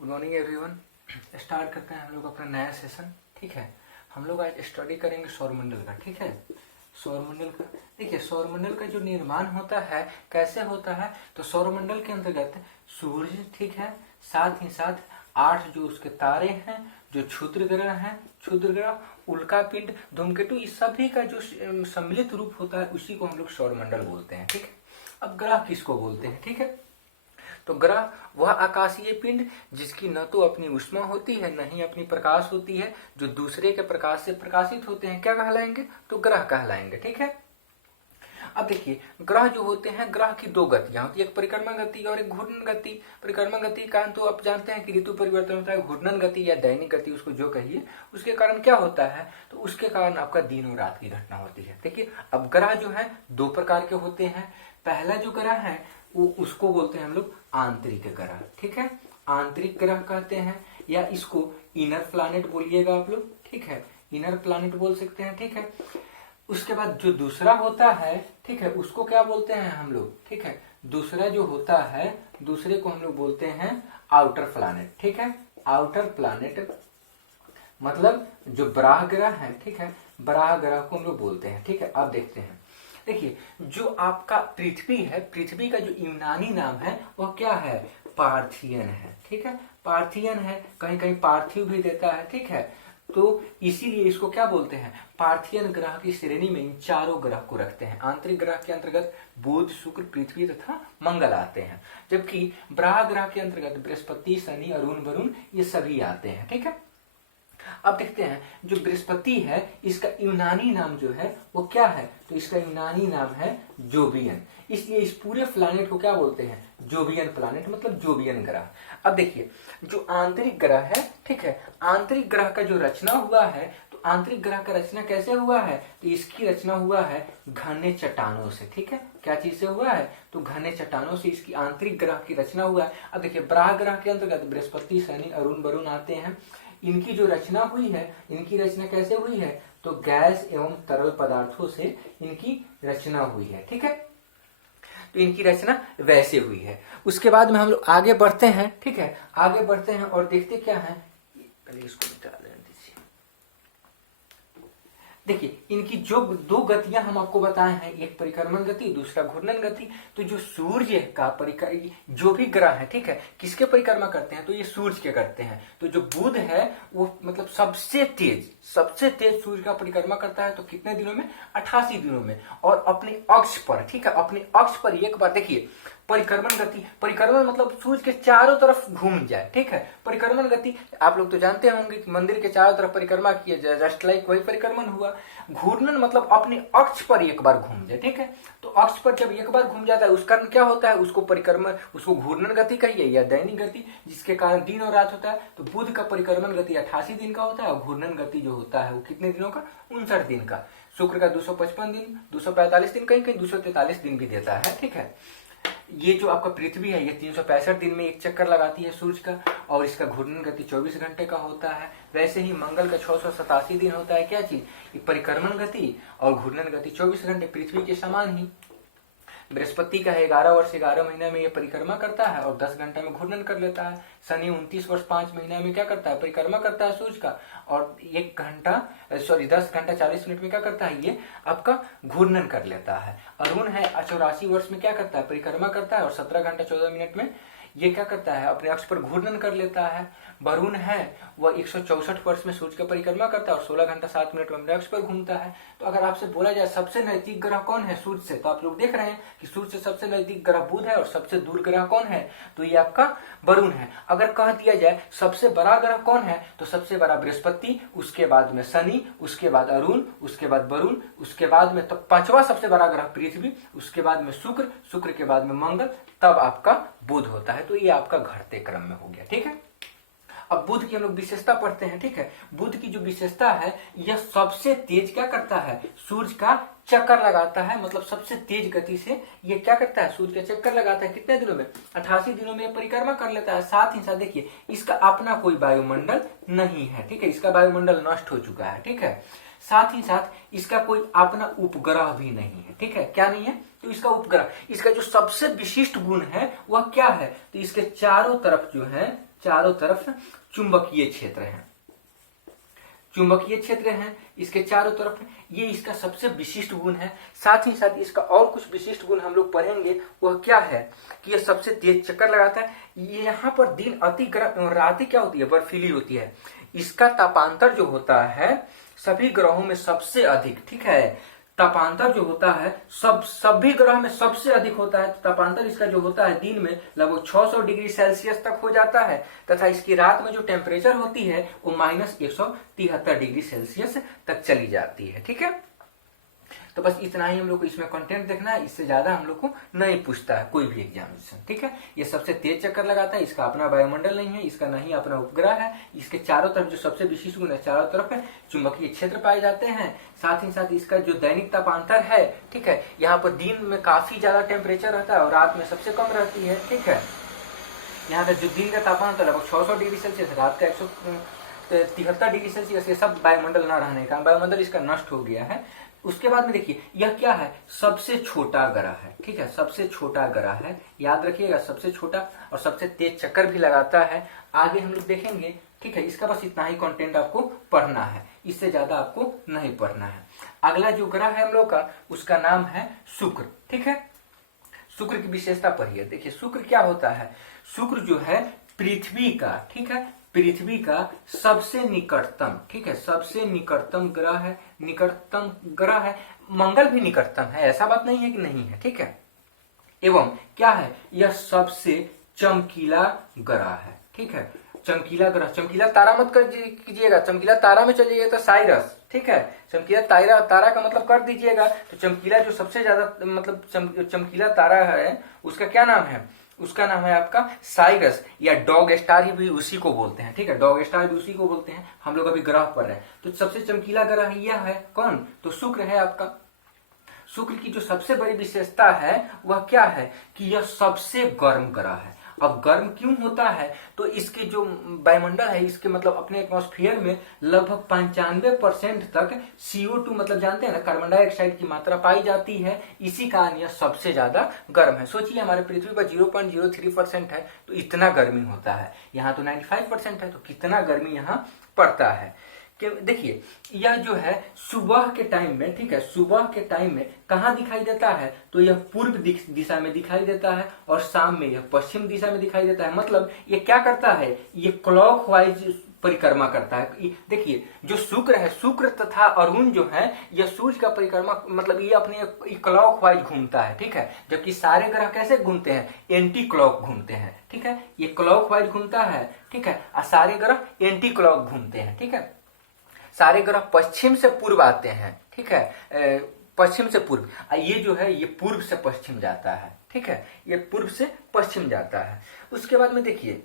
Good morning everyone. Start करते हैं हम लोग अपना नया सेशन। ठीक है, हम लोग आज स्टडी करेंगे सौरमंडल का। ठीक है, सौरमंडल का देखिए, सौरमंडल का जो निर्माण होता है कैसे होता है, तो सौरमंडल के अंतर्गत सूर्य, ठीक है, साथ ही साथ 8 जो उसके तारे हैं, जो क्षुद्र ग्रह हैं, क्षुद्र ग्रह, उल्का पिंड, धूमकेतु, इस सभी का जो सम्मिलित रूप होता है उसी को हम लोग सौरमंडल बोलते हैं। ठीक है, अब ग्रह किसको बोलते हैं? ठीक है, तो ग्रह वह आकाशीय पिंड जिसकी न तो अपनी ऊष्मा होती है न ही अपनी प्रकाश होती है, जो दूसरे के प्रकाश से प्रकाशित होते हैं, क्या कहलाएंगे? तो ग्रह कहलाएंगे। ठीक है, अब देखिए, ग्रह जो होते हैं, ग्रह की 2 गतियां होती है, एक परिक्रमण गति और एक घूर्णन गति। परिक्रमण गति का तो आप जानते हैं कि ऋतु परिवर्तन होता है। घूर्णन गति या दैनिक गति, उसको जो कहिए, उसके कारण क्या होता है, तो उसके कारण आपका दिन और रात की घटना होती है। देखिए, अब ग्रह जो है 2 प्रकार के होते हैं। पहला जो ग्रह है वो उसको बोलते हैं हम लोग आंतरिक ग्रह। ठीक है, आंतरिक ग्रह कहते हैं, या इसको इनर प्लैनेट बोलिएगा आप लोग। ठीक है, इनर प्लैनेट बोल सकते हैं। ठीक है, उसके बाद जो दूसरा होता है, ठीक है, उसको क्या बोलते हैं हम लोग? ठीक है, दूसरा जो होता है, दूसरे को हम लोग बोलते हैं आउटर प्लैनेट। ठीक है, आउटर प्लैनेट मतलब जो बराह ग्रह है। ठीक है, बराह ग्रह को हम लोग बोलते हैं। ठीक है, अब देखते हैं। देखिए, जो आपका पृथ्वी है, पृथ्वी का जो यूनानी नाम है वह क्या है? पार्थियन है। ठीक है, पार्थियन है, कहीं कहीं पार्थिव भी देता है। ठीक है, तो इसीलिए इसको क्या बोलते हैं? पार्थियन ग्रह की श्रेणी में इन चारों ग्रह को रखते हैं। आंतरिक ग्रह के अंतर्गत बुध, शुक्र, पृथ्वी तथा मंगल आते हैं, जबकि बराह ग्रह के अंतर्गत बृहस्पति, शनि, अरुण, वरुण, ये सभी आते हैं। ठीक है, अब देखते हैं, जो बृहस्पति है इसका यूनानी नाम जो है वो क्या है? तो इसका यूनानी नाम है जोवियन। इसलिए इस पूरे प्लैनेट को क्या बोलते हैं? जोवियन प्लैनेट, मतलब जोवियन ग्रह। अब देखिए, जो आंतरिक ग्रह है, ठीक है, आंतरिक ग्रह का जो रचना हुआ है, तो आंतरिक ग्रह का रचना कैसे हुआ है? तो इसकी रचना हुआ है घने चट्टानों से। ठीक है, क्या चीज से हुआ है? तो घने चट्टानों से इसकी आंतरिक ग्रह की रचना हुआ है। अब देखिए, बराह ग्रह के अंतर्गत बृहस्पति, शनि, अरुण, वरुण आते हैं। इनकी जो रचना हुई है, इनकी रचना कैसे हुई है? तो गैस एवं तरल पदार्थों से इनकी रचना हुई है। ठीक है, तो इनकी रचना वैसे हुई है। उसके बाद में हम लोग आगे बढ़ते हैं। ठीक है, आगे बढ़ते हैं और देखते क्या है, पहले इसको मिटा लेने दीजिए। देखिए, इनकी जो 2 गतियां हम आपको बताए हैं, एक परिक्रमण गति, दूसरा घूर्णन गति। तो जो सूर्य का जो भी ग्रह है, ठीक है, किसके परिक्रमा करते हैं? तो ये सूर्य के करते हैं। तो जो बुध है वो मतलब सबसे तेज सूर्य का परिक्रमा करता है। तो कितने दिनों में? 88 दिनों में। और अपने अक्ष पर, ठीक है, अपने अक्ष पर एक बार देखिए, परिक्रमण गति, परिक्रमण मतलब सूर्य के चारों तरफ घूम जाए। ठीक है, परिक्रमण गति आप लोग तो जानते होंगे कि मंदिर के चारों तरफ परिक्रमा किए जाए, जस्ट लाइक वही परिक्रमण हुआ। घूर्णन मतलब अपने अक्ष पर एक बार घूम जाए। ठीक है, तो अक्ष पर जब एक बार घूम जाता है उसका क्या होता है? उसको परिक्रमण, उसको घूर्णन गति कहिए या दैनिक गति, जिसके कारण दिन और रात होता है। तो बुध का परिक्रमण गति 88 दिन का होता है, और घूर्णन गति जो होता है वो कितने दिनों का? 59 दिन का। शुक्र का 255 दिन, 245 दिन, कहीं कहीं 243 दिन भी देता है। ठीक है, ये जो आपका पृथ्वी है ये 365 दिन में एक चक्कर लगाती है सूर्य का, और इसका घूर्णन गति 24 घंटे का होता है। वैसे ही मंगल का 687 दिन होता है। क्या चीज? परिक्रमण गति और घूर्णन गति 24 घंटे, पृथ्वी के समान ही। बृहस्पति का है 11 वर्ष 11 महीने में ये परिक्रमा करता है और 10 घंटे में घूर्णन कर लेता है। शनि 29 वर्ष 5 महीने में क्या करता है? परिक्रमा करता है सूर्य का, और 10 घंटा 40 मिनट में क्या करता है? ये आपका घूर्णन कर लेता है। अरुण है 84 वर्ष में क्या करता है? परिक्रमा करता है, और 17 घंटा 14 मिनट में ये क्या करता है? अपने अक्ष पर घूर्णन कर लेता है। वरुण है वह 164 वर्ष में सूर्य का परिक्रमा करता है और 16 घंटा 7 मिनट में अपने अक्ष पर घूमता है। तो अगर आपसे बोला जाए सबसे नजदीक ग्रह कौन है सूर्य से, तो आप लोग देख रहे हैं कि सूर्य से सबसे नजदीक ग्रह बुध है, और सबसे दूर ग्रह कौन है? तो ये आपका वरुण है। अगर कह दिया जाए सबसे बड़ा ग्रह कौन है, तो सबसे बड़ा बृहस्पति, उसके बाद में शनि, उसके बाद अरुण, उसके बाद वरुण, उसके बाद में तो 5वां सबसे बड़ा ग्रह पृथ्वी, उसके बाद में शुक्र, शुक्र के बाद में मंगल, तब आपका बुध होता है। तो ये आपका घटते क्रम में हो गया। ठीक है, अब बुध की हम लोग विशेषता पढ़ते हैं। ठीक है, बुध की जो विशेषता है, यह सबसे तेज क्या करता है? सूर्य का चक्कर लगाता है, मतलब सबसे तेज गति से ये क्या करता है? सूर्य का चक्कर लगाता है। कितने दिनों में? 88 दिनों में परिक्रमा कर लेता है। साथ ही साथ देखिए, इसका अपना कोई वायुमंडल नहीं है। ठीक है, इसका वायुमंडल नष्ट हो चुका है। ठीक है, साथ ही साथ इसका कोई अपना उपग्रह भी नहीं है। ठीक है, क्या नहीं है? तो इसका उपग्रह, इसका जो सबसे विशिष्ट गुण है वह क्या है? तो इसके चारों तरफ जो है चारों तरफ चुंबकीय क्षेत्र है, चुंबकीय क्षेत्र है इसके चारों तरफ। ये इसका सबसे विशिष्ट गुण है। साथ ही साथ इसका और कुछ विशिष्ट गुण हम लोग पढ़ेंगे। वह क्या है कि यह सबसे तेज चक्कर लगाता है। ये यहाँ पर दिन अति गर्म, रातें क्या होती है, बर्फीली होती है। इसका तापांतर जो होता है सभी ग्रहों में सबसे अधिक, ठीक है, तापांतर जो होता है सभी ग्रह में सबसे अधिक होता है। तापांतर इसका जो होता है दिन में लगभग 600 डिग्री सेल्सियस तक हो जाता है, तथा इसकी रात में जो टेम्परेचर होती है वो -173 डिग्री सेल्सियस तक चली जाती है। ठीक है, तो बस इतना ही हम लोग को इसमें कंटेंट देखना है। इससे ज्यादा हम लोग को नहीं पूछता है कोई भी एग्जामिनेशन। ठीक है, ये सबसे तेज चक्कर लगाता है, इसका अपना वायुमंडल नहीं है, इसका नहीं अपना उपग्रह है। इसके चारों तरफ जो सबसे विशिष्ट गुण है, चारों तरफ है चुंबकीय क्षेत्र पाए जाते हैं। साथ ही साथ इसका जो दैनिक तापांतर है, ठीक है, यहाँ पर दिन में काफी ज्यादा टेम्परेचर रहता है और रात में सबसे कम रहती है। ठीक है, यहाँ का जो दिन का तापमान लगभग 600 डिग्री सेल्सियस, रात का 173 डिग्री सेल्सियस, ये सब वायुमंडल न रहने का, वायुमंडल इसका नष्ट हो गया है। उसके बाद में देखिए यह क्या है, सबसे छोटा ग्रह है। ठीक है, सबसे छोटा ग्रह है, याद रखिएगा, सबसे छोटा और सबसे तेज चक्कर भी लगाता है। आगे हम लोग देखेंगे। ठीक है, इसका बस इतना ही कंटेंट आपको पढ़ना है, इससे ज्यादा आपको नहीं पढ़ना है। अगला जो ग्रह है हम लोग का, उसका नाम है शुक्र। ठीक है, शुक्र की विशेषता पढ़िए। देखिए शुक्र क्या होता है, शुक्र जो है पृथ्वी का, ठीक है, पृथ्वी का सबसे निकटतम, ठीक है, सबसे निकटतम ग्रह है। निकटतम ग्रह है, मंगल भी निकटतम है, ऐसा बात नहीं है कि नहीं है। ठीक है, एवं क्या है, यह सबसे चमकीला ग्रह है। ठीक है, चमकीला ग्रह, चमकीला तारा मत कर कीजिएगा, चमकीला तारा में चलिएगा तो साइरस। ठीक है, चमकीला तारा का मतलब कर दीजिएगा। तो चमकीला जो सबसे ज्यादा मतलब चमकीला तारा है उसका क्या नाम है, उसका नाम है आपका साइरस, या डॉग स्टार भी उसी को बोलते हैं। ठीक है, डॉग स्टार भी उसी को बोलते हैं। हम लोग अभी ग्रह पढ़ रहे हैं, तो सबसे चमकीला ग्रह यह है कौन, तो शुक्र है आपका। शुक्र की जो सबसे बड़ी विशेषता है वह क्या है कि यह सबसे गर्म ग्रह है। अब गर्म क्यों होता है, तो इसके जो वायुमंडल है, इसके मतलब अपने एटमॉस्फेयर में लगभग 95% तक CO2 मतलब जानते हैं ना, कार्बन डाइऑक्साइड की मात्रा पाई जाती है। इसी कारण यह सबसे ज्यादा गर्म है। सोचिए हमारे पृथ्वी पर 0.03% है, तो इतना गर्मी होता है। यहाँ तो 95% है, तो कितना गर्मी यहाँ पड़ता है। देखिए यह जो है सुबह के टाइम में, ठीक है, सुबह के टाइम में कहाँ दिखाई देता है, तो यह पूर्व दिशा में दिखाई देता है और शाम में यह पश्चिम दिशा में दिखाई देता है। मतलब ये क्या करता है, ये क्लॉकवाइज परिक्रमा करता है। देखिए जो शुक्र है, शुक्र तथा अरुण जो है, यह सूर्य का परिक्रमा मतलब ये अपने क्लॉकवाइज घूमता है। ठीक है, जबकि सारे ग्रह कैसे घूमते हैं, एंटी क्लॉक घूमते हैं। ठीक है, ये क्लॉकवाइज घूमता है। ठीक है, और सारे ग्रह एंटी क्लॉक घूमते हैं। ठीक है, सारे ग्रह पश्चिम से पूर्व आते हैं। ठीक है, पश्चिम से पूर्व, ये जो है ये पूर्व से पश्चिम जाता है। ठीक है, ये पूर्व से पश्चिम जाता है। उसके बाद में देखिए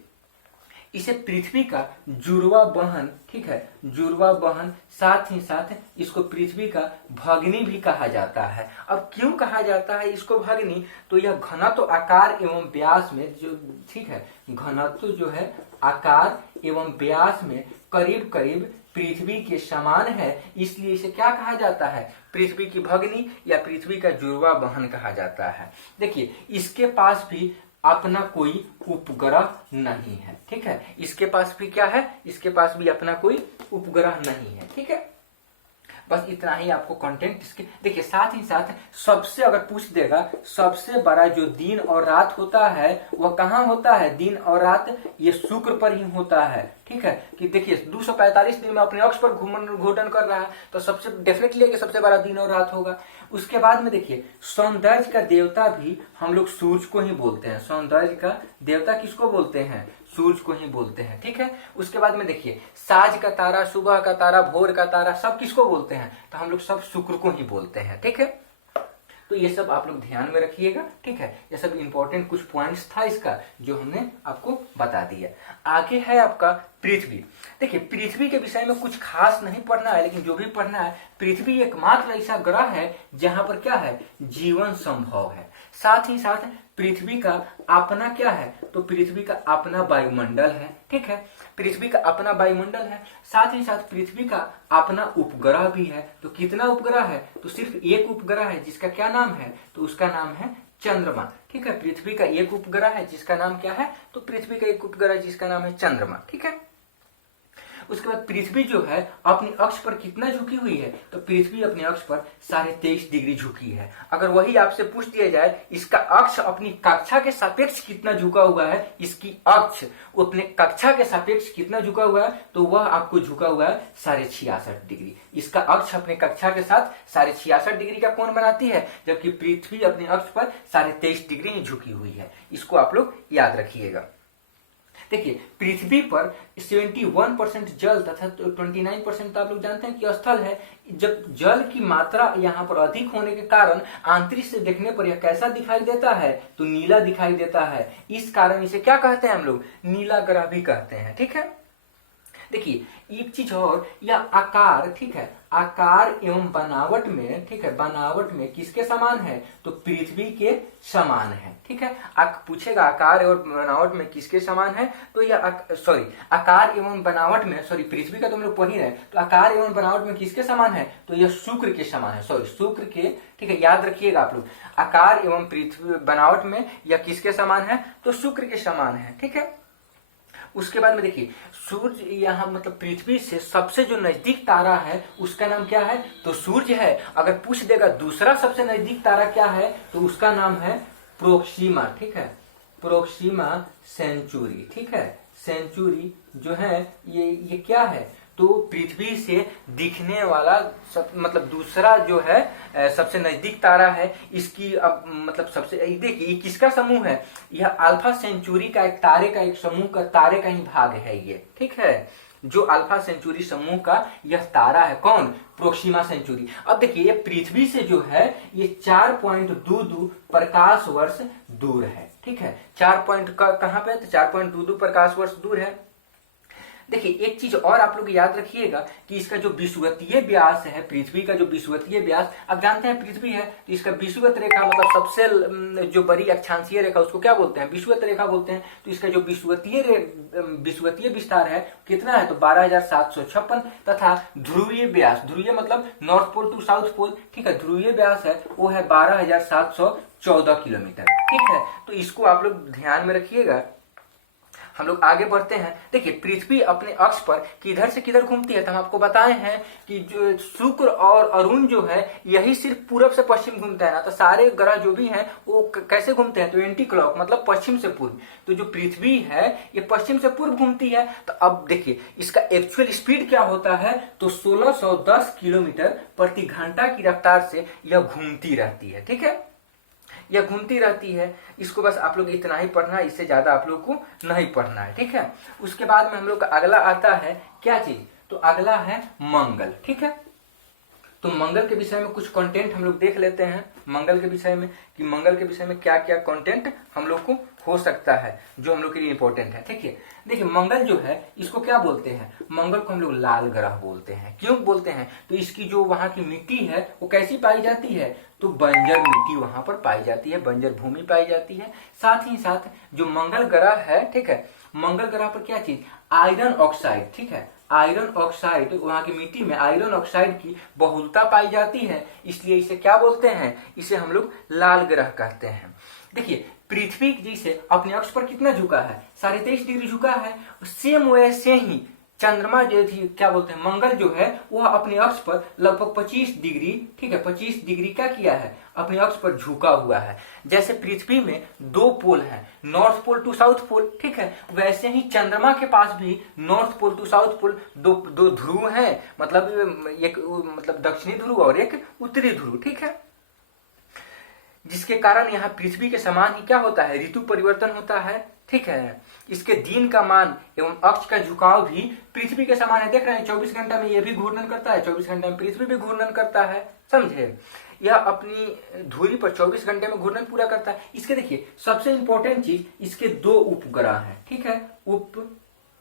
इसे पृथ्वी का जुड़वा बहन, ठीक है, जुड़वा बहन, साथ ही साथ इसको पृथ्वी का भगिनी भी कहा जाता है। अब क्यों कहा जाता है इसको भगिनी, तो यह घनत्व, आकार एवं व्यास में जो, ठीक है, घनत्व जो है आकार एवं व्यास में करीब करीब पृथ्वी के समान है, इसलिए इसे क्या कहा जाता है, पृथ्वी की भगिनी या पृथ्वी का जुड़वा बहन कहा जाता है। देखिए इसके पास भी अपना कोई उपग्रह नहीं है। ठीक है, इसके पास भी क्या है, इसके पास भी अपना कोई उपग्रह नहीं है। ठीक है, बस इतना ही आपको कंटेंट इसके। देखिए साथ ही साथ सबसे अगर पूछ देगा, सबसे बड़ा जो दिन और रात होता है वह कहाँ होता है, दिन और रात ये शुक्र पर ही होता है। ठीक है, कि देखिए 245 दिन में अपने अक्ष पर घूर्णन कर रहा है, तो सबसे डेफिनेटली कि सबसे बड़ा दिन और रात होगा। उसके बाद में देखिए सौंदर्य का देवता भी हम लोग सूर्य को ही बोलते हैं। सौंदर्य का देवता किसको बोलते हैं, सूर्य को ही बोलते हैं। ठीक है, उसके बाद में देखिए साज का तारा, सुबह का तारा, भोर का तारा, सब किसको बोलते हैं, तो हम लोग सब शुक्र को ही बोलते हैं। ठीक है, तो ये सब आप लोग ध्यान में रखिएगा। ठीक है, ये सब इंपॉर्टेंट कुछ पॉइंट्स था इसका जो हमने आपको बता दिया। आगे है आपका पृथ्वी। देखिए पृथ्वी के विषय में कुछ खास नहीं पढ़ना है, लेकिन जो भी पढ़ना है, पृथ्वी एकमात्र ऐसा ग्रह है जहां पर क्या है, जीवन संभव है। साथ ही साथ पृथ्वी का अपना क्या है, तो पृथ्वी का अपना वायुमंडल है। ठीक है, पृथ्वी का अपना वायुमंडल है। साथ ही साथ पृथ्वी का अपना उपग्रह भी है। तो कितना उपग्रह है, तो सिर्फ एक उपग्रह है जिसका क्या नाम है, तो उसका नाम है चंद्रमा, ठीक है। पृथ्वी का एक उपग्रह है जिसका नाम क्या है, तो पृथ्वी का एक उपग्रह जिसका नाम है चंद्रमा, ठीक है। उसके बाद पृथ्वी जो है अपनी अक्ष पर कितना झुकी हुई है, तो पृथ्वी अपने अक्ष पर 23.5 डिग्री झुकी है। अगर वही आपसे पूछ दिया जाए इसका अक्ष अपनी कक्षा के सापेक्ष कितना झुका हुआ है, इसकी अक्ष अपने कक्षा के सापेक्ष कितना झुका हुआ है, तो वह आपको झुका हुआ है 66.5 डिग्री। इसका अक्ष अपने कक्षा के साथ 66.5 डिग्री का कोण बनाती है, जबकि पृथ्वी अपने अक्ष पर 23.5 डिग्री ही झुकी हुई है। इसको आप लोग याद रखिएगा। देखिए पृथ्वी पर 71% जल तथा 29% तो आप लोग जानते हैं कि स्थल है। जब जल की मात्रा यहाँ पर अधिक होने के कारण आंतरिक से देखने पर यह कैसा दिखाई देता है, तो नीला दिखाई देता है। इस कारण इसे क्या कहते हैं हम लोग, नीला ग्रह भी कहते हैं, ठीक है। देखिए एक चीज और, यह आकार, ठीक है, आकार एवं बनावट में, ठीक है, बनावट में किसके समान है, तो पृथ्वी के समान है, ठीक है। आप पूछेगा आकार एवं बनावट में किसके समान है, तो यह आकार एवं बनावट में, पृथ्वी का तो हम लोग पढ़ ही रहे, तो आकार एवं बनावट में किसके समान है, तो यह शुक्र के समान है, शुक्र के, ठीक है, याद रखिएगा आप लोग। आकार एवं पृथ्वी बनावट में यह किसके समान है, तो शुक्र के समान है, ठीक है। उसके बाद में देखिए सूर्य यहाँ मतलब पृथ्वी से सबसे जो नजदीक तारा है उसका नाम क्या है, तो सूर्य है। अगर पूछ देगा दूसरा सबसे नजदीक तारा क्या है, तो उसका नाम है प्रोक्सीमा, ठीक है, प्रोक्सीमा सेंचुरी, ठीक है। सेंचुरी जो है ये क्या है, तो पृथ्वी से दिखने वाला मतलब दूसरा जो है सबसे नजदीक तारा है। इसकी अब मतलब सबसे देखिए ये किसका समूह है, यह अल्फा सेंचुरी का एक तारे का एक समूह का तारे का ही भाग है ये, ठीक है। जो अल्फा सेंचुरी समूह का यह तारा है, कौन, प्रोक्सीमा सेंचुरी। अब देखिए ये पृथ्वी से जो है ये 4.22 प्रकाश वर्ष दूर है, ठीक है। 4 पॉइंट कहां पे है, तो 4.22 प्रकाश वर्ष दूर है। देखिए एक चीज और आप लोग याद रखिएगा कि इसका जो विषुवतीय व्यास है, पृथ्वी का जो विषुवतीय व्यास, आप जानते हैं पृथ्वी है तो इसका विषुवत रेखा मतलब सबसे जो बड़ी अक्षांशीय रेखा उसको क्या बोलते हैं, विषुवत रेखा बोलते हैं। तो इसका जो विषुवतीय विस्तार है कितना है, तो 12,756 तथा ध्रुवीय व्यास, ध्रुवीय मतलब north pole to south pole, ठीक है, ध्रुवीय व्यास है वो है 12,714 किलोमीटर, ठीक है। तो इसको आप लोग ध्यान में रखिएगा। हम लोग आगे बढ़ते हैं। देखिए पृथ्वी अपने अक्ष पर किधर से किधर घूमती है, तो हम आपको बताए हैं कि जो शुक्र और अरुण जो है यही सिर्फ पूरब से पश्चिम घूमता है ना, तो सारे ग्रह जो भी हैं वो कैसे घूमते हैं, तो एंटी क्लॉक मतलब पश्चिम से पूर्व। तो जो पृथ्वी है ये पश्चिम से पूर्व घूमती है। तो अब देखिए इसका एक्चुअल स्पीड क्या होता है, तो 1610 किलोमीटर प्रति घंटा की रफ्तार से यह घूमती रहती है, ठीक है, यह घूमती रहती है। इसको बस आप लोग इतना ही पढ़ना है, इससे ज्यादा आप लोग को नहीं पढ़ना है, ठीक है। उसके बाद में हम लोग का अगला आता है क्या चीज, तो अगला है मंगल, ठीक है। तो मंगल के विषय में कुछ कंटेंट हम लोग देख लेते हैं, मंगल के विषय में कि मंगल के विषय में क्या क्या कंटेंट हम लोग को हो सकता है जो हम लोग के लिए इंपॉर्टेंट है, ठीक है। देखिए मंगल जो है इसको क्या बोलते हैं, मंगल को हम लोग लाल ग्रह बोलते हैं। क्यों बोलते हैं, तो इसकी जो वहां की मिट्टी है वो कैसी पाई जाती है, तो बंजर मिट्टी वहां पर पाई जाती है, बंजर भूमि पाई जाती है। साथ ही साथ जो मंगल ग्रह है, ठीक है, मंगल ग्रह पर क्या चीज, आयरन ऑक्साइड, ठीक है, आयरन ऑक्साइड, वहां की मिट्टी में आयरन ऑक्साइड की बहुलता पाई जाती है, इसलिए इसे क्या बोलते हैं, इसे हम लोग लाल ग्रह कहते हैं। देखिए पृथ्वी जैसे अपने अक्ष पर कितना झुका है, 23.5 डिग्री झुका है, सेम वैसे ही चंद्रमा जो थी क्या बोलते हैं, मंगल जो है वह अपने अक्ष पर लगभग 25 डिग्री, ठीक है, 25 डिग्री क्या किया है, अपने अक्ष पर झुका हुआ है। जैसे पृथ्वी में 2 पोल हैं, north pole to south pole, ठीक है, वैसे ही चंद्रमा के पास भी north pole to south pole दो ध्रुव हैं, मतलब एक मतलब दक्षिणी ध्रुव और एक उत्तरी ध्रुव, ठीक है, जिसके कारण यहाँ पृथ्वी के समान ही क्या होता है, ऋतु परिवर्तन होता है, ठीक है। इसके दिन का मान एवं अक्ष का झुकाव भी पृथ्वी के समान है। देख रहे हैं 24 घंटा में ये भी घूर्णन करता है, 24 घंटे में पृथ्वी भी घूर्णन करता है, समझे। यह अपनी धुरी पर 24 घंटे में घूर्णन पूरा करता है। इसके देखिए सबसे इंपॉर्टेंट चीज, इसके 2 उपग्रह हैं, ठीक है,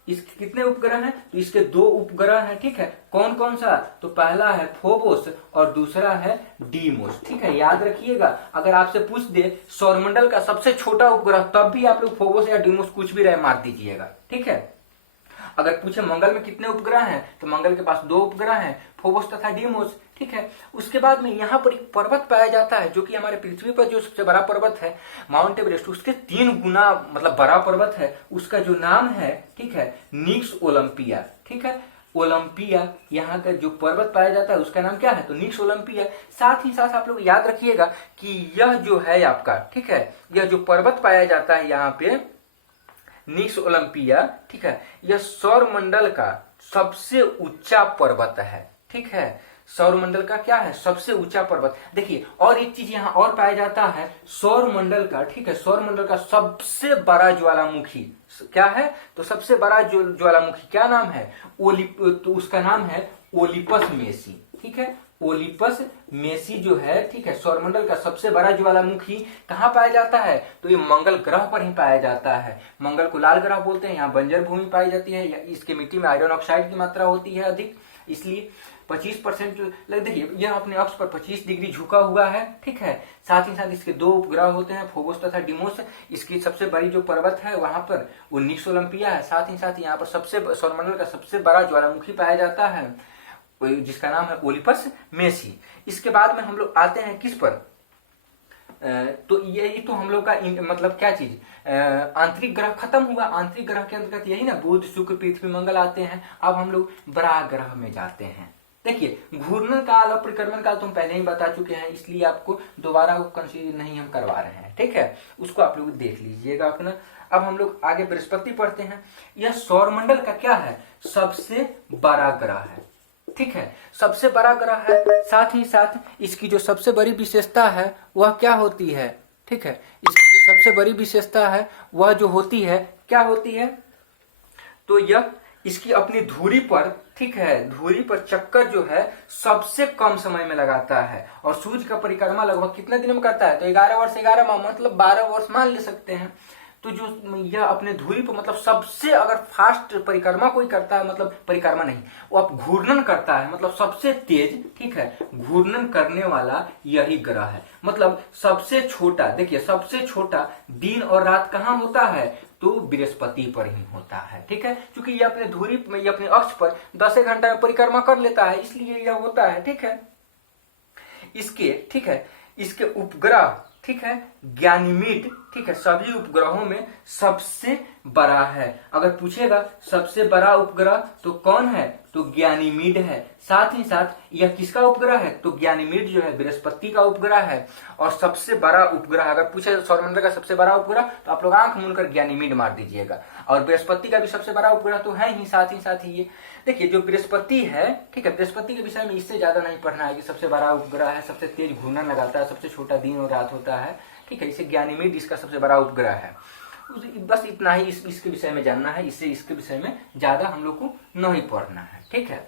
इसके कितने उपग्रह हैं, तो इसके 2 उपग्रह हैं, ठीक है। कौन कौन सा, तो पहला है फोबोस और दूसरा है डीमोस, ठीक है, याद रखिएगा। अगर आपसे पूछ दे सौरमंडल का सबसे छोटा उपग्रह, तब भी आप लोग फोबोस या डीमोस कुछ भी रहे मार दीजिएगा, ठीक है। अगर पूछे मंगल में कितने उपग्रह हैं, तो मंगल के पास 2 उपग्रह हैं, फोबोस तथा डीमोस। ठीक है। उसके बाद में यहाँ पर एक पर्वत पाया जाता है जो कि हमारे पृथ्वी पर जो सबसे बड़ा पर्वत है माउंट एवरेस्ट, उसके 3 गुना मतलब बड़ा पर्वत है, उसका जो नाम है, ठीक है, निक्स ओलंपिया, ठीक है, ओलंपिया। यहाँ का जो पर्वत पाया जाता है उसका नाम क्या है, तो निक्स ओलंपिया। साथ ही साथ आप लोग याद रखिएगा कि यह जो है आपका, ठीक है, यह जो पर्वत पाया जाता है यहाँ पे निक्स ओलंपिया, ठीक है, यह सौरमंडल का सबसे ऊंचा पर्वत है, ठीक है, सौरमंडल का क्या है, सबसे ऊंचा पर्वत। देखिए और एक चीज यहाँ और पाया जाता है सौरमंडल का, ठीक है, सौरमंडल का सबसे बड़ा ज्वालामुखी क्या है, तो सबसे बड़ा ज्वालामुखी क्या नाम है, तो उसका नाम है ओलिपस मेसी, ठीक है, ओलिपस मेसी जो है, ठीक है, सौरमंडल का सबसे बड़ा ज्वालामुखी कहाँ पाया जाता है, तो ये मंगल ग्रह पर ही पाया जाता है। मंगल को लाल ग्रह बोलते हैं, यहाँ बंजर भूमि पाई जाती है, इसके मिट्टी में आयरन ऑक्साइड की मात्रा होती है अधिक, इसलिए 25% देखिए यह अपने अक्ष पर 25 डिग्री झुका हुआ है, ठीक है। साथ ही साथ इसके 2 उपग्रह होते हैं, फोबोस तथा डिमोस। इसकी सबसे बड़ी जो पर्वत है वहां पर वो निक्स ओलंपिया है। साथ ही साथ यहाँ पर सबसे सौरमंडल का सबसे बड़ा ज्वालामुखी पाया जाता है जिसका नाम है ओलिपस मेसी। इसके बाद में हम लोग आते हैं किस पर, तो ये तो हम लोग का मतलब क्या चीज, आंतरिक ग्रह खत्म हुआ। आंतरिक ग्रह के अंतर्गत यही ना बुध शुक्र पृथ्वी मंगल आते हैं। अब हम लोग बड़ा ग्रह में जाते हैं। देखिए घूर्णन काल और परिक्रमण काल तुम पहले ही बता चुके हैं, इसलिए आपको दोबारा कंसीडर नहीं हम करवा रहे हैं, ठीक है, उसको आप लोग देख लीजिएगा अपना। अब हम लोग आगे बृहस्पति पढ़ते हैं। यह सौरमंडल का क्या है, सबसे बड़ा ग्रह है, ठीक है, सबसे बड़ा ग्रह है। साथ ही साथ इसकी जो सबसे बड़ी विशेषता है वह क्या होती है, ठीक है, इसकी जो सबसे बड़ी विशेषता है वह जो होती है क्या होती है, तो यह इसकी अपनी धुरी पर, ठीक है, धुरी पर चक्कर जो है सबसे कम समय में लगाता है। और सूर्य का परिक्रमा लगभग कितने दिन में करता है, तो 11 वर्ष 11 माह मतलब 12 वर्ष मान ले सकते हैं। तो जो यह अपने धुरी पर मतलब सबसे अगर फास्ट परिक्रमा कोई करता है, मतलब परिक्रमा नहीं, वो अब घूर्णन करता है, मतलब सबसे तेज, ठीक है, घूर्णन करने वाला यही ग्रह है। मतलब सबसे छोटा, देखिए सबसे छोटा दिन और रात कहाँ होता है, तो बृहस्पति पर ही होता है, ठीक है, क्योंकि ये अपने धुरी में, ये अपने अक्ष पर 10 घंटा में परिक्रमा कर लेता है, इसलिए यह होता है, ठीक है। इसके, ठीक है, इसके उपग्रह, ठीक है, गैनीमीड, ठीक है, सभी उपग्रहों में सबसे बड़ा है। अगर पूछेगा सबसे बड़ा उपग्रह तो कौन है, तो गैनीमीड है। साथ ही साथ यह किसका उपग्रह है, तो गैनीमीड जो है बृहस्पति का उपग्रह है। और सबसे बड़ा उपग्रह अगर पूछे सौरमंडल का सबसे बड़ा उपग्रह, तो आप लोग आंख मूंदकर गैनीमीड मार दीजिएगा। और बृहस्पति का भी सबसे बड़ा उपग्रह तो है ही, साथ ही ये देखिए जो बृहस्पति है, ठीक है, बृहस्पति के विषय में इससे ज्यादा नहीं पढ़ना है कि सबसे बड़ा उपग्रह है, सबसे तेज घूर्णन लगाता है, सबसे छोटा दिन और रात होता है, ठीक है, इसे गैनीमीड इसका सबसे बड़ा उपग्रह है। बस इतना ही इसके विषय में जानना है, इससे इसके विषय में ज्यादा हम लोग को नहीं पढ़ना है, ठीक है,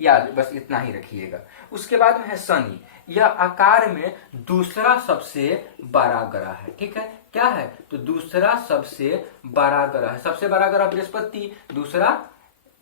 याद बस इतना ही रखिएगा। उसके बाद में है शनि। यह आकार में दूसरा सबसे बड़ा ग्रह है, ठीक है, क्या है, तो दूसरा सबसे बड़ा ग्रह है। सबसे बड़ा ग्रह बृहस्पति, दूसरा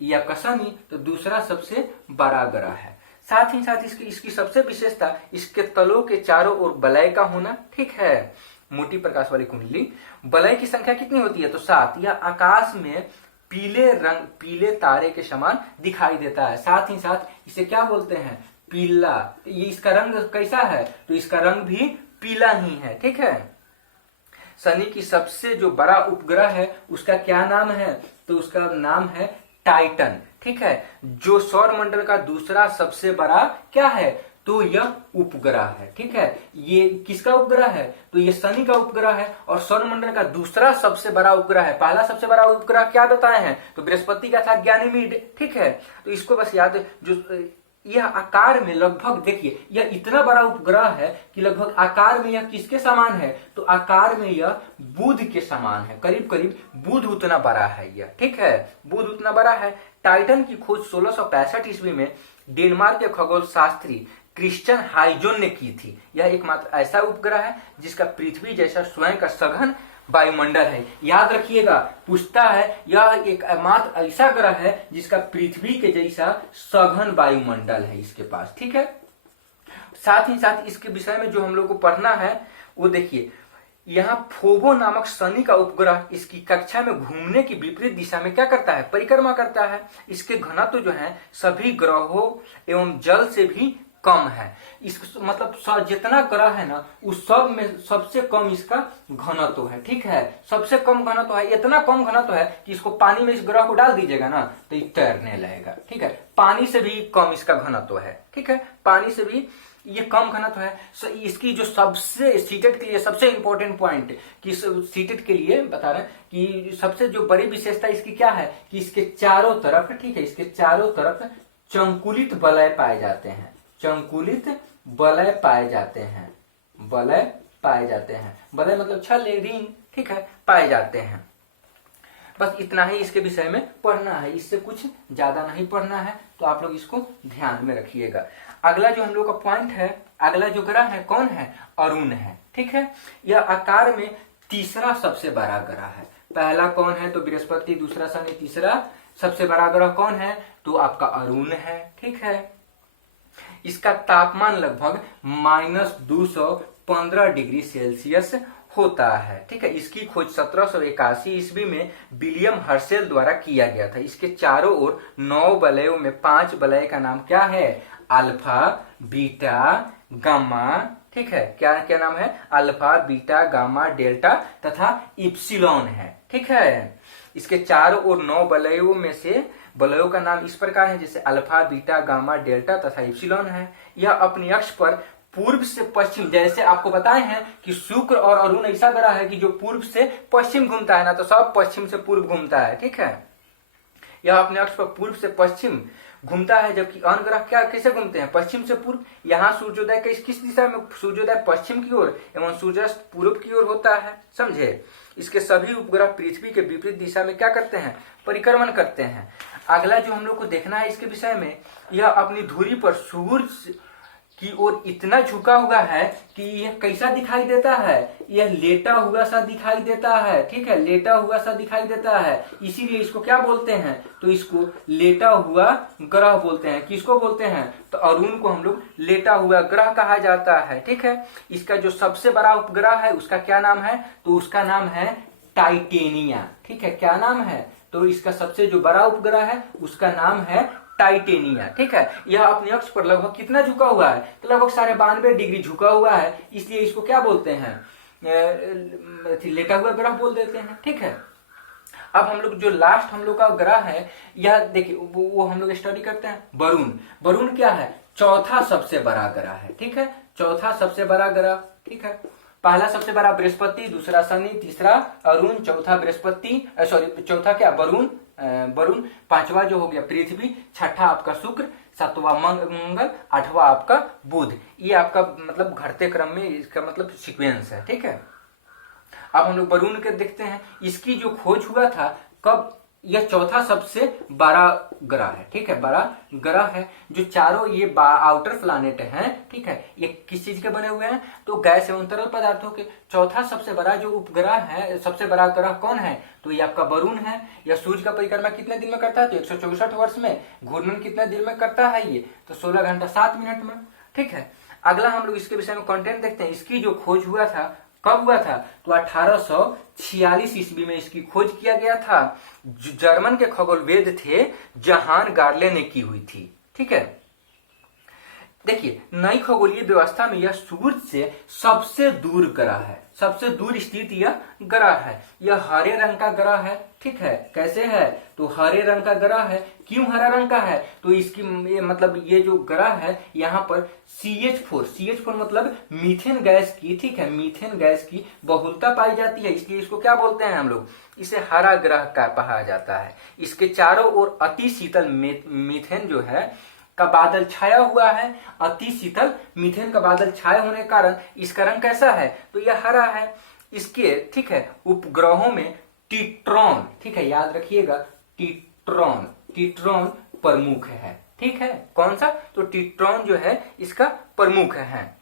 या शनि, तो दूसरा सबसे बड़ा ग्रह है। साथ ही साथ इसकी सबसे विशेषता इसके तलों के चारों ओर वलय का होना, ठीक है, मोटी प्रकाश वाली कुंडली। वलय की संख्या कितनी होती है, तो 7। यह आकाश में पीले तारे के समान दिखाई देता है। साथ ही साथ इसे क्या बोलते हैं, पीला। ये इसका रंग कैसा है, तो इसका रंग भी पीला ही है, ठीक है। शनि की सबसे जो बड़ा उपग्रह है उसका क्या नाम है, तो उसका नाम है टाइटन, ठीक है। जो सौरमंडल का दूसरा सबसे बड़ा क्या है, तो यह उपग्रह है, ठीक है। ये किसका उपग्रह है, तो ये शनि का उपग्रह है। और सौरमंडल का दूसरा सबसे बड़ा उपग्रह है। पहला सबसे बड़ा उपग्रह क्या बताए हैं, तो बृहस्पति का था गैनीमीड, ठीक है। तो इसको बस याद, जो यह आकार में लगभग, देखिए यह इतना बड़ा उपग्रह है कि लगभग आकार में यह किसके समान है, तो आकार में यह बुध के समान है, करीब करीब बुध उतना बड़ा है यह, ठीक है, बुध उतना बड़ा है। टाइटन की खोज 1665 ईस्वी में डेनमार्क के खगोल शास्त्री क्रिश्चियन हाइजोन ने की थी। यह एकमात्र ऐसा उपग्रह है जिसका पृथ्वी जैसा स्वयं का सघन वायुमंडल है। याद रखिएगा, पूछता है यह एक मात्र ऐसा ग्रह है जिसका पृथ्वी के जैसा सघन वायुमंडल है इसके पास, ठीक है। साथ ही साथ इसके विषय में जो हम लोग को पढ़ना है वो देखिए, यहाँ फोबो नामक शनि का उपग्रह इसकी कक्षा में घूमने की विपरीत दिशा में क्या करता है, परिक्रमा करता है। इसके घनत्व जो है सभी ग्रहों एवं जल से भी कम है। इस मतलब जितना ग्रह है ना उस सब में सबसे कम इसका घनत्व है, ठीक है, सबसे कम घनत्व है। इतना कम घनत्व है कि इसको पानी में इस ग्रह को डाल दीजिएगा ना तो ये तैरने लगेगा, ठीक है, पानी से भी कम इसका घनत्व है, ठीक है, पानी से भी ये कम घनत्व है। इसकी जो सबसे सीटेट के लिए सबसे इंपॉर्टेंट पॉइंट कि सीटेट के लिए बता रहे हैं कि सबसे जो बड़ी विशेषता इसकी क्या है कि इसके चारों तरफ, ठीक है, इसके चारों तरफ चंकुलित वलय पाए जाते हैं, चंकुलित वलय पाए जाते हैं, वलय पाए जाते हैं, वलय मतलब छल रिंग, ठीक है, पाए जाते हैं। बस इतना ही इसके विषय में पढ़ना है, इससे कुछ ज्यादा नहीं पढ़ना है, तो आप लोग इसको ध्यान में रखिएगा। अगला जो हम लोग का पॉइंट है, अगला जो ग्रह है कौन है, अरुण है, ठीक है। यह आकार में तीसरा सबसे बड़ा ग्रह है। पहला कौन है तो बृहस्पति, दूसरा शनि, तीसरा सबसे बड़ा ग्रह कौन है तो आपका अरुण है, ठीक है। इसका तापमान लगभग -215 डिग्री सेल्सियस होता है, ठीक है। इसकी खोज 1781 ईस्वी में विलियम हर्शेल द्वारा किया गया था। इसके चारों ओर 9 वलयों में 5 वलय का नाम क्या है, अल्फा, बीटा, गामा, ठीक है, क्या क्या नाम है, अल्फा, बीटा, गामा, डेल्टा तथा इप्सिलॉन है, ठीक है। इसके चारों ओर 9 वलयों में से वलयों का नाम इस प्रकार है जैसे अल्फा, बीटा, गामा, डेल्टा तथा इप्सिलॉन है। यह अपनी अक्ष पर पूर्व से पश्चिम, जैसे आपको बताए हैं कि शुक्र और अरुण ऐसा ग्रह है कि जो पूर्व से पश्चिम घूमता है ना, तो सब पश्चिम से पूर्व घूमता है, ठीक है। यह अपने अक्ष पर पूर्व से पश्चिम घूमता है, जबकि अन्य ग्रह क्या कैसे घूमते हैं, पश्चिम से पूर्व। यहाँ सूर्योदय किस दिशा में, सूर्योदय पश्चिम की ओर एवं सूर्यास्त पूर्व की ओर होता है, समझे। इसके सभी उपग्रह पृथ्वी के विपरीत दिशा में क्या करते हैं, परिक्रमण करते हैं। अगला जो हम लोग को देखना है इसके विषय में, यह अपनी धुरी पर सूर्य की ओर इतना झुका हुआ है कि यह कैसा दिखाई देता है, यह लेटा हुआ सा दिखाई देता है, ठीक है, लेटा हुआ सा दिखाई देता है। इसीलिए इसको क्या बोलते हैं तो इसको लेटा हुआ ग्रह बोलते हैं। किसको बोलते हैं तो अरुण को हम लोग लेटा हुआ ग्रह कहा जाता है, ठीक है। इसका जो सबसे बड़ा उपग्रह है उसका क्या नाम है तो उसका नाम है टाइटेनिया, ठीक है, क्या नाम है तो इसका सबसे जो बड़ा उपग्रह है उसका नाम है टाइटेनिया, ठीक है। यह अपने अक्ष पर लगभग कितना झुका हुआ है तो लगभग 92.5 डिग्री झुका हुआ है, इसलिए इसको क्या बोलते हैं लेटा हुआ ग्रह बोल देते हैं, ठीक है। अब हम लोग जो लास्ट हम लोग का ग्रह है यह देखिए वो हम लोग स्टडी करते हैं वरुण। वरुण क्या है, चौथा सबसे बड़ा ग्रह है, ठीक है, चौथा सबसे बड़ा ग्रह, ठीक है। पहला सबसे बड़ा बृहस्पति, दूसरा शनि, तीसरा अरुण, चौथा बृहस्पति, सॉरी चौथा क्या वरुण, वरुण, पांचवा जो हो गया पृथ्वी, छठा आपका शुक्र, सातवां मंगल, आठवां आपका बुध। ये आपका मतलब घटते क्रम में इसका मतलब सीक्वेंस है, ठीक है। अब हम लोग वरुण के देखते हैं, इसकी जो खोज हुआ था कब, यह चौथा सबसे बड़ा ग्रह है, ठीक है, बड़ा ग्रह है। जो चारों ये आउटर प्लैनेट हैं, ठीक है, ये किस चीज के बने हुए हैं तो गैस एवं तरल पदार्थों के। चौथा सबसे बड़ा जो उपग्रह है, सबसे बड़ा ग्रह कौन है तो ये आपका वरुण है। यह सूर्य का परिक्रमा कितने दिन में करता है तो 164 वर्ष में। घूर्णन कितने दिन में करता है ये तो 16 घंटा 7 मिनट में, ठीक है। अगला हम लोग इसके विषय में कंटेंट देखते हैं। इसकी जो खोज हुआ था कब हुआ था तो 1846 ईस्वी में इसकी खोज किया गया था। जर्मन के खगोलवेद थे जहान गार्ले ने की हुई थी, ठीक है। देखिए नई खगोलीय व्यवस्था में यह सूर्य से सबसे दूर ग्रह है, सबसे दूर स्थित यह ग्रह है। यह हरे रंग का ग्रह है, ठीक है, कैसे है तो हरे रंग का ग्रह है। क्यों हरा रंग का है तो इसकी मतलब ये जो ग्रह है यहाँ पर CH4 मतलब मीथेन गैस की, ठीक है, मीथेन गैस की बहुलता पाई जाती है, इसलिए इसको क्या बोलते हैं हम लोग, इसे हरा ग्रह का कहा जाता है। इसके चारों ओर अति शीतल मीथेन जो है का बादल छाया हुआ है। अति शीतल मीथेन का बादल छाया होने के कारण इसका रंग कैसा है तो यह हरा है। इसके, ठीक है, उपग्रहों में टिट्रॉन, ठीक है, याद रखिएगा टिट्रॉन प्रमुख है, ठीक है। कौन सा तो टिट्रॉन जो है इसका प्रमुख है।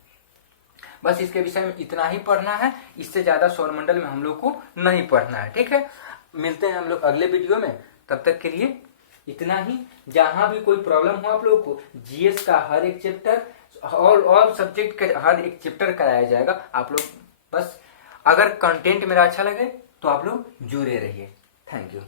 बस इसके विषय में इतना ही पढ़ना है, इससे ज्यादा सौरमंडल में हम लोग को नहीं पढ़ना है, ठीक है। मिलते हैं हम लोग अगले वीडियो में, तब तक के लिए इतना ही। जहां भी कोई प्रॉब्लम हो आप लोगों को जीएस का हर एक चैप्टर और सब्जेक्ट का हर एक चैप्टर कराया जाएगा। आप लोग बस अगर कंटेंट मेरा अच्छा लगे तो आप लोग जुड़े रहिए। Thank you.